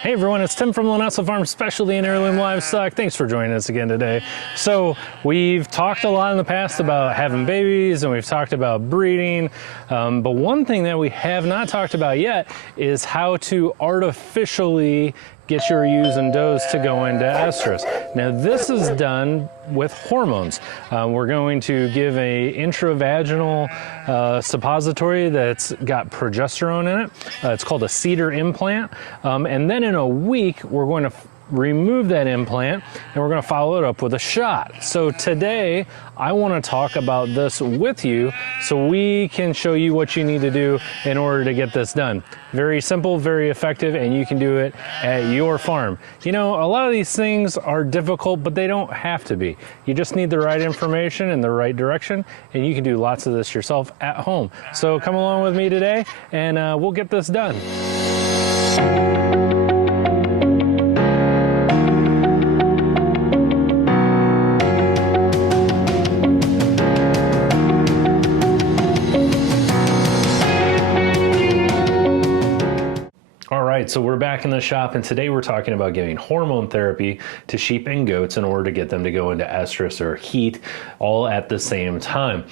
Hey everyone, it's Tim from Linessa Farms, Specialty and Heirloom Livestock. Thanks for joining us again today. So we've talked a lot in the past about having babies and we've talked about breeding, but one thing that we have not talked about yet is how to artificially get your ewes and does to go into estrus. Now this is done with hormones. We're going to give a intravaginal suppository that's got progesterone in it. It's called a CIDR implant. And then in a week, we're going to remove that implant and we're going to follow it up with a shot. So today I want to talk about this with you so we can show you what you need to do in order to get this done. Very simple, very effective, and you can do it at your farm. You know, a lot of these things are difficult, but they don't have to be. You just need the right information and the right direction, and you can do lots of this yourself at home. So come along with me today and we'll get this done. So we're back in the shop, and today we're talking about giving hormone therapy to sheep and goats in order to get them to go into estrus or heat all at the same time.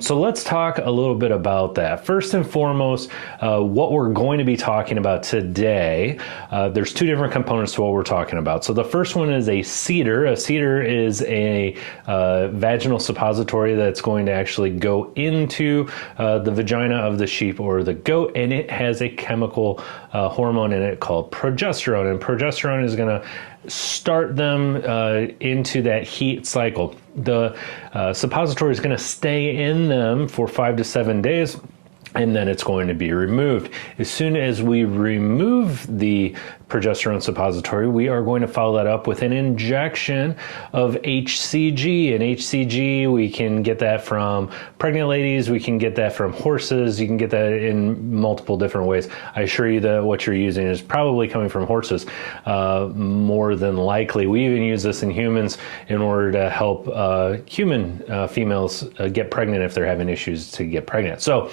So let's talk a little bit about that. First and foremost, what we're going to be talking about today, there's two different components to what we're talking about. So the first one is a CIDR. A CIDR is a vaginal suppository that's going to actually go into the vagina of the sheep or the goat, and it has a chemical hormone in it called progesterone, and progesterone is going to start them into that heat cycle. The suppository is going to stay in them for 5 to 7 days, and then it's going to be removed. As soon as we remove the progesterone suppository, we are going to follow that up with an injection of HCG. And HCG, we can get that from pregnant ladies, we can get that from horses, you can get that in multiple different ways. I assure you that what you're using is probably coming from horses, more than likely. We even use this in humans in order to help human females get pregnant if they're having issues to get pregnant. So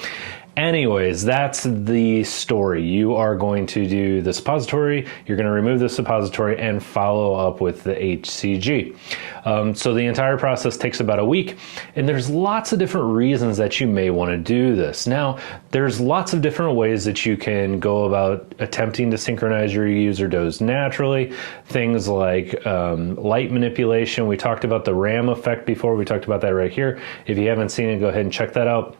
anyways, that's the story. You are going to do the suppository, you're going to remove the suppository and follow up with the HCG. So the entire process takes about a week, and there's lots of different reasons that you may want to do this. Now, there's lots of different ways that you can go about attempting to synchronize your ewes or does naturally. Things like light manipulation. We talked about the RAM effect before. We talked about that right here. If you haven't seen it, go ahead and check that out.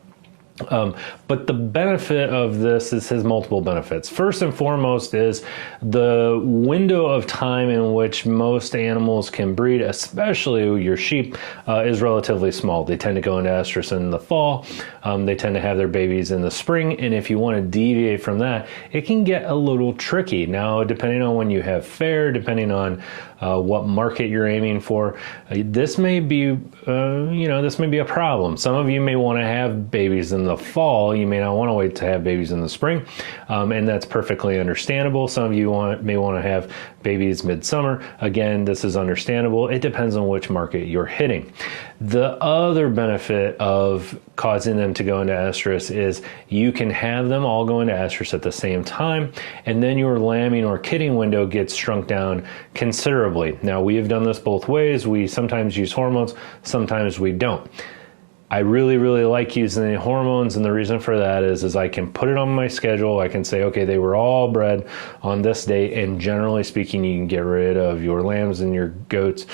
But the benefit of this has multiple benefits. First and foremost is the window of time in which most animals can breed, especially your sheep, is relatively small. They tend to go into estrus in the fall. They tend to have their babies in the spring, and if you want to deviate from that, it can get a little tricky. Now, depending on when you have fair, depending on what market you're aiming for, this may be, this may be a problem. Some of you may want to have babies in the fall. You may not want to wait to have babies in the spring, and that's perfectly understandable. Some of you may want to have babies midsummer. Again, this is understandable. It depends on which market you're hitting. The other benefit of causing them to go into estrus is you can have them all go into estrus at the same time, and then your lambing or kidding window gets shrunk down considerably. Now, we have done this both ways. We sometimes use hormones, sometimes we don't. I really, really like using the hormones, and the reason for that is I can put it on my schedule. I can say, okay, they were all bred on this date, and generally speaking, you can get rid of your lambs and your goats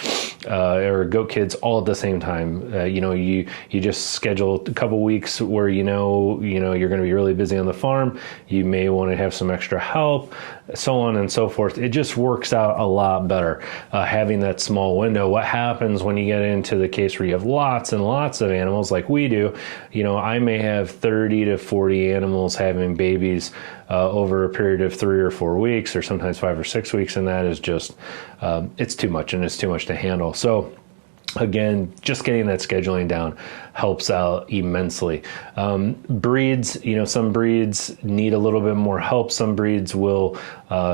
or goat kids all at the same time. You just schedule a couple weeks where you're going to be really busy on the farm. You may want to have some extra help, so on and so forth. It just works out a lot better having that small window. What happens when you get into the case where you have lots and lots of animals like we do? I may have 30 to 40 animals having babies over a period of 3 or 4 weeks, or sometimes 5 or 6 weeks, and that is just, it's too much, and it's too much to handle. So again, just getting that scheduling down helps out immensely. Breeds, some breeds need a little bit more help. Some breeds will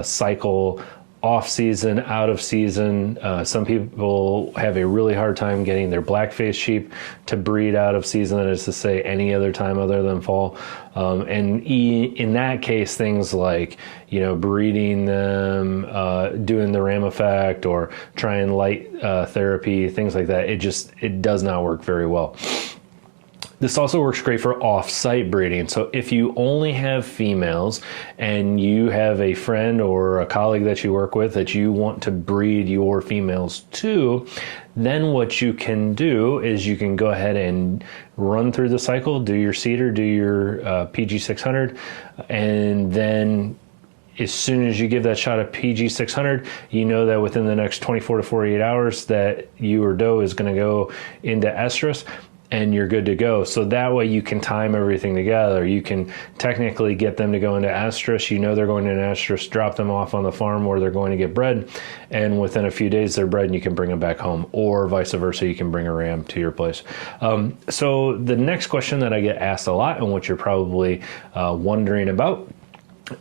cycle off season, out of season. Some people have a really hard time getting their black-faced sheep to breed out of season, that is to say any other time other than fall. And in that case, things like, you know, breeding them, doing the ram effect, or trying light therapy, things like that, it does not work very well. This also works great for off-site breeding. So if you only have females and you have a friend or a colleague that you work with that you want to breed your females to, then what you can do is you can go ahead and run through the cycle, do your CIDR, do your PG 600, and then as soon as you give that shot of PG 600, you know that within the next 24 to 48 hours that your doe is going to go into estrus, and you're good to go. So that way you can time everything together. You can technically get them to go into estrus. You know they're going into estrus, drop them off on the farm where they're going to get bred, and within a few days they're bred and you can bring them back home, or vice versa, you can bring a ram to your place. So the next question that I get asked a lot, and what you're probably wondering about,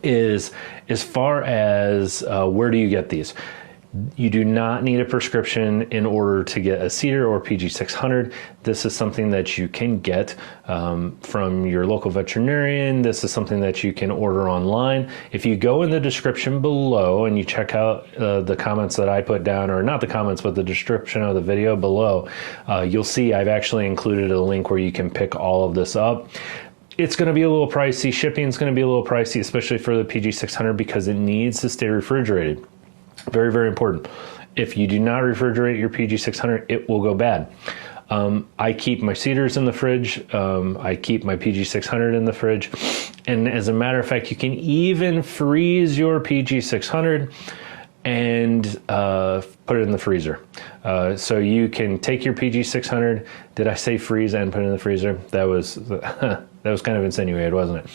is as far as where do you get these? You do not need a prescription in order to get a CIDR or PG 600. This is something that you can get from your local veterinarian. This is something that you can order online. If you go in the description below and you check out the comments that I put down, or not the comments, but the description of the video below, you'll see I've actually included a link where you can pick all of this up. It's going to be a little pricey. Shipping is going to be a little pricey, especially for the PG 600, because it needs to stay refrigerated. Very, very important. If you do not refrigerate your PG 600, it will go bad. I keep my CIDRs in the fridge. I keep my PG 600 in the fridge. And as a matter of fact, you can even freeze your PG 600 and put it in the freezer. So you can take your PG 600. Did I say freeze and put it in the freezer? That was that was kind of insinuated, wasn't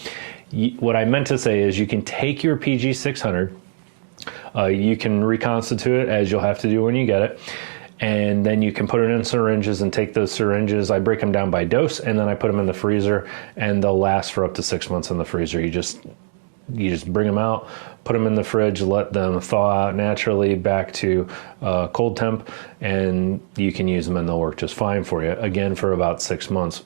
it? What I meant to say is you can take your PG 600. You can reconstitute it, as you'll have to do when you get it, and then you can put it in syringes and take those syringes. I break them down by dose, and then I put them in the freezer, and they'll last for up to 6 months in the freezer. You just bring them out, put them in the fridge, let them thaw out naturally back to cold temp, and you can use them and they'll work just fine for you, again, for about 6 months.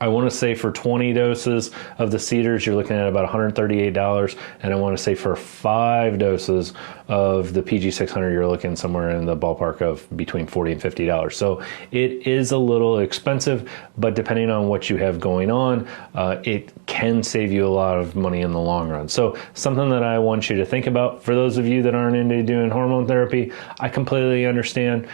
I want to say for 20 doses of the CIDRs, you're looking at about $138, and I want to say for 5 doses of the PG 600, you're looking somewhere in the ballpark of between $40 and $50. So it is a little expensive, but depending on what you have going on, it can save you a lot of money in the long run. So something that I want you to think about, for those of you that aren't into doing hormone therapy, I completely understand.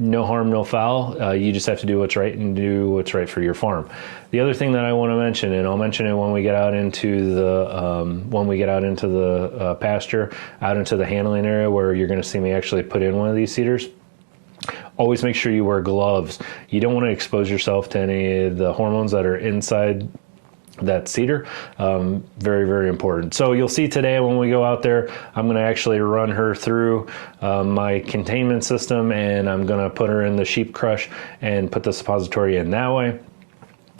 No harm, no foul. You just have to do what's right and do what's right for your farm. The other thing that I want to mention, and I'll mention it when we get out into the pasture, out into the handling area where you're going to see me actually put in one of these CIDRs. Always make sure you wear gloves. You don't want to expose yourself to any of the hormones that are inside that CIDR. Very, very important. So you'll see today when we go out there, I'm going to actually run her through my containment system, and I'm going to put her in the sheep crush and put the suppository in that way.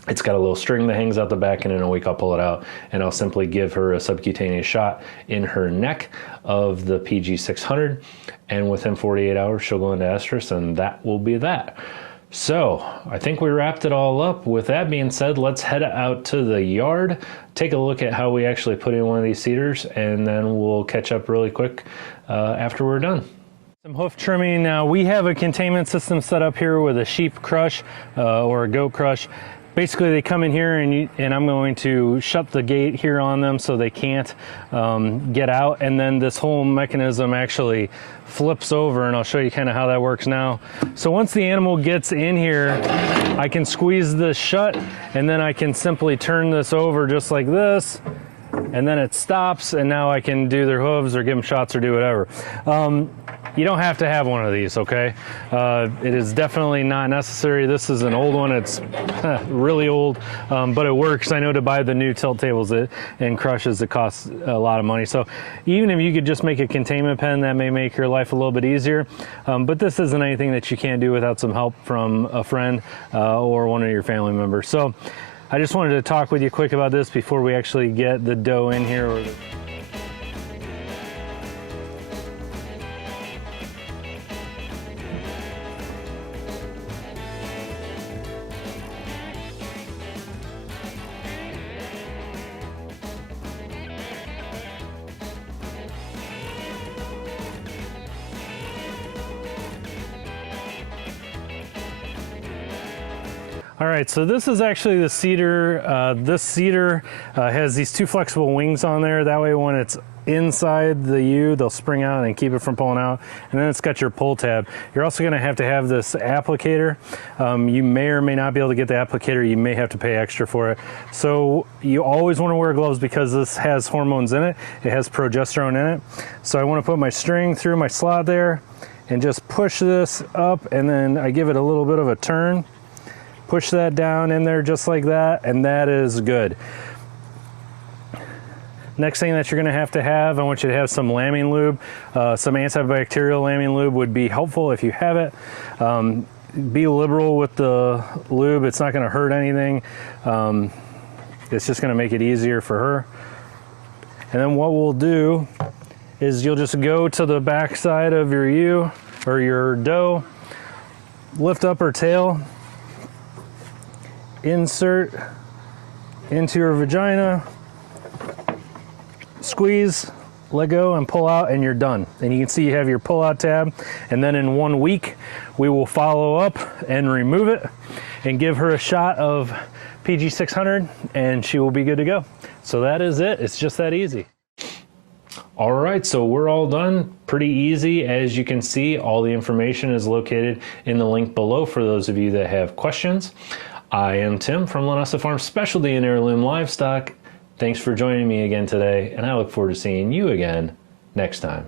It's got a little string that hangs out the back, and in a week I'll pull it out and I'll simply give her a subcutaneous shot in her neck of the PG 600, and within 48 hours she'll go into estrus, and that will be that. So I think we wrapped it all up. With that being said, let's head out to the yard, take a look at how we actually put in one of these CIDRs, and then we'll catch up really quick after we're done. Some hoof trimming. Now we have a containment system set up here with a sheep crush or a goat crush. Basically they come in here and I'm going to shut the gate here on them so they can't get out, and then this whole mechanism actually flips over, and I'll show you kind of how that works now. So once the animal gets in here, I can squeeze this shut, and then I can simply turn this over just like this, and then it stops, and now I can do their hooves or give them shots or do whatever. You don't have to have one of these, okay? It is definitely not necessary. This is an old one. It's really old, but it works. I know to buy the new tilt tables and crushes, it costs a lot of money. So even if you could just make a containment pen, that may make your life a little bit easier. But this isn't anything that you can't do without some help from a friend or one of your family members. So I just wanted to talk with you quick about this before we actually get the doe in here. All right, so this is actually the CIDR. This CIDR has these 2 flexible wings on there. That way when it's inside the ewe, they'll spring out and keep it from pulling out. And then it's got your pull tab. You're also gonna have to have this applicator. You may or may not be able to get the applicator. You may have to pay extra for it. So you always wanna wear gloves because this has hormones in it. It has progesterone in it. So I wanna put my string through my slot there and just push this up, and then I give it a little bit of a turn. Push that down in there just like that, and that is good. Next thing that you're gonna have to have, I want you to have some lambing lube. Some antibacterial lambing lube would be helpful if you have it. Be liberal with the lube. It's not gonna hurt anything. It's just gonna make it easier for her. And then what we'll do is you'll just go to the back side of your ewe or your doe, lift up her tail, insert into your vagina, squeeze, let go, and pull out, and you're done. And you can see you have your pull out tab. And then in 1 week, we will follow up and remove it and give her a shot of PG 600, and she will be good to go. So that is it. It's just that easy. All right, so we're all done. Pretty easy. As you can see, all the information is located in the link below for those of you that have questions. I am Tim from Linessa Farms, Specialty in Heirloom Livestock. Thanks for joining me again today, and I look forward to seeing you again next time.